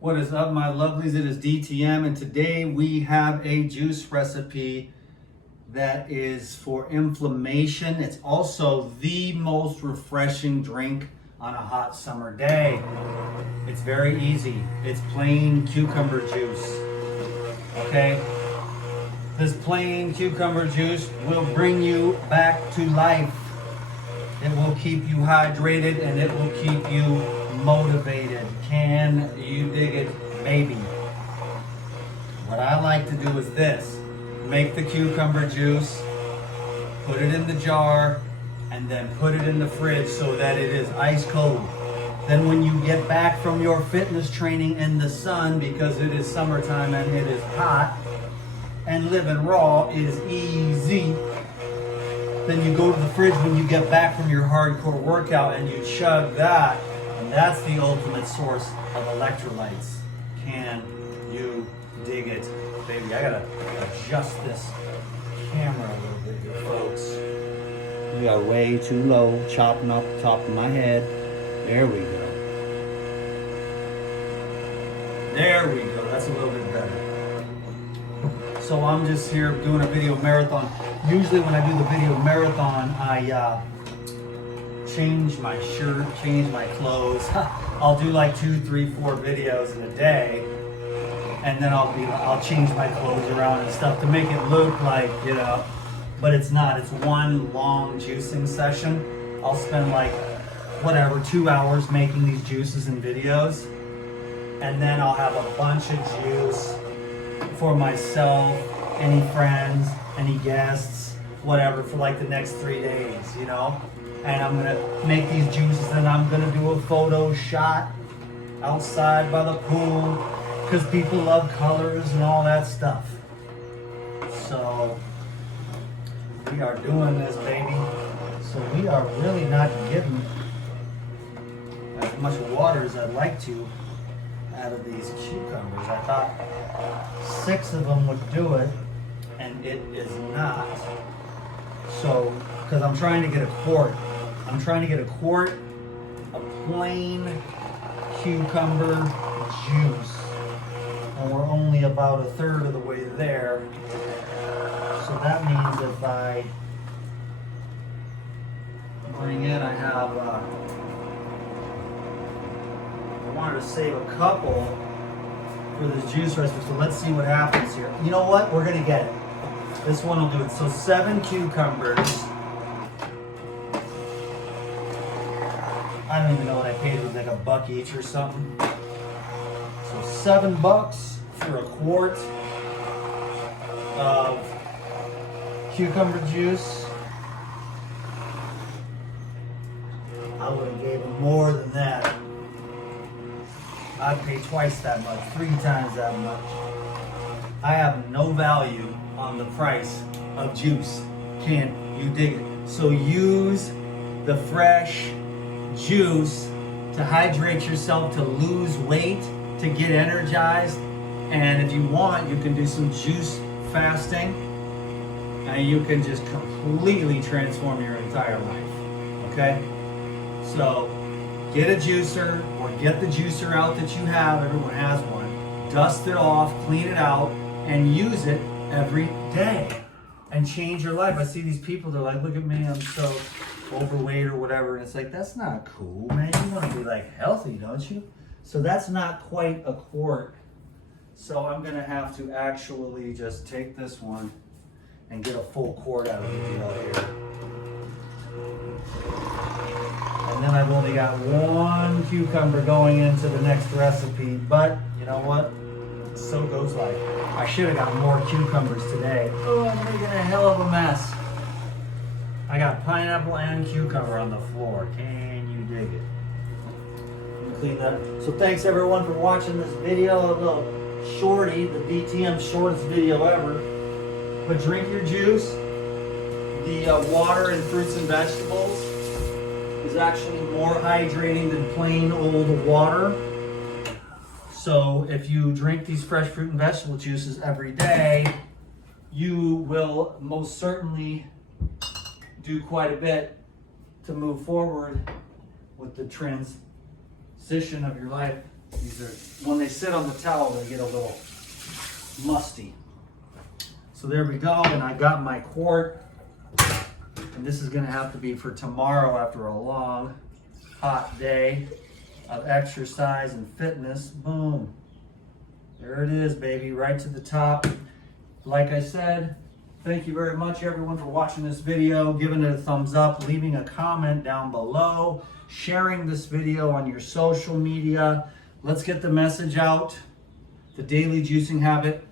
What is up, my lovelies? It is DTM, and today we have a juice recipe that is for inflammation. It's also the most refreshing drink on a hot summer day. It's very easy. It's plain cucumber juice. Okay? This plain cucumber juice will bring you back to life. It will keep you hydrated and it will keep you motivated. Can you dig it, baby? What I like to do is this. Make the cucumber juice, put it in the jar, and then put it in the fridge so that it is ice cold. Then when you get back from your fitness training in the sun, because it is summertime and it is hot, and living raw is easy, then you go to the fridge when you get back from your hardcore workout and you chug that. And that's the ultimate source of electrolytes. Can you dig it, baby? I gotta adjust this camera a little bit here, folks. We are way too low, chopping off the top of my head. There we go. There we go. That's a little bit better. So I'm just here doing a video marathon. Usually when I do the video marathon, I change my shirt, change my clothes. I'll do like 2, 3, 4 videos in a day, and then I'll change my clothes around and stuff to make it look like, you know, but it's not. It's one long juicing session. I'll spend like whatever 2 hours making these juices and videos, and then I'll have a bunch of juice for myself, any friends, any guests, whatever, for like the next 3 days, you know? And I'm gonna make these juices and I'm gonna do a photo shot outside by the pool because people love colors and all that stuff. So we are doing this, baby. So we are really not getting as much water as I'd like to out of these cucumbers. I thought 6 of them would do it, and it is not. So, because I'm trying to get a quart. I'm trying to get a quart of plain cucumber juice. And we're only about 1/3 of the way there. So that means if I bring in, I have, I wanted to save a couple for this juice recipe, so let's see what happens here. You know what? We're gonna get it. This one will do it. So 7 cucumbers. I don't even know what I paid. It was like $1 each or something. So $7 for a quart of cucumber juice. I would have gave them more than that. I'd pay twice that much, 3 times that much. I have no value on the price of juice. Can you dig it? So use the fresh juice to hydrate yourself, to lose weight, to get energized. And if you want, you can do some juice fasting and you can just completely transform your entire life. Okay? So get a juicer or get the juicer out that you have. Everyone has one. Dust it off, clean it out, and use it every day and change your life. I see these people, they're like, look at me, I'm so overweight or whatever. And it's like, that's not cool, man. You want to be like healthy, don't you? So that's not quite a quart. So I'm going to have to actually just take this one and get a full quart out of the deal here. And then I've only got 1 cucumber going into the next recipe, but you know what? So goes life. I should have got more cucumbers today. Oh, I'm making a hell of a mess. I got pineapple and cucumber on the floor. Can you dig it? Let me clean that up. So thanks everyone for watching this video. A little shorty, the DTM shortest video ever. But drink your juice. The water and fruits and vegetables is actually more hydrating than plain old water. So if you drink these fresh fruit and vegetable juices every day, you will most certainly do quite a bit to move forward with the transition of your life These are, when they sit on the towel, they get a little musty. So there we go, and I got my quart. And this is gonna have to be for tomorrow after a long, hot day of exercise and fitness. Boom. There it is, baby, right to the top. Like I said, thank you very much, everyone, for watching this video, giving it a thumbs up, leaving a comment down below, sharing this video on your social media. Let's get the message out. The daily juicing habit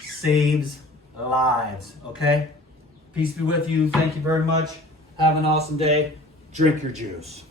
saves lives, okay? Peace be with you. Thank you very much. Have an awesome day. Drink your juice.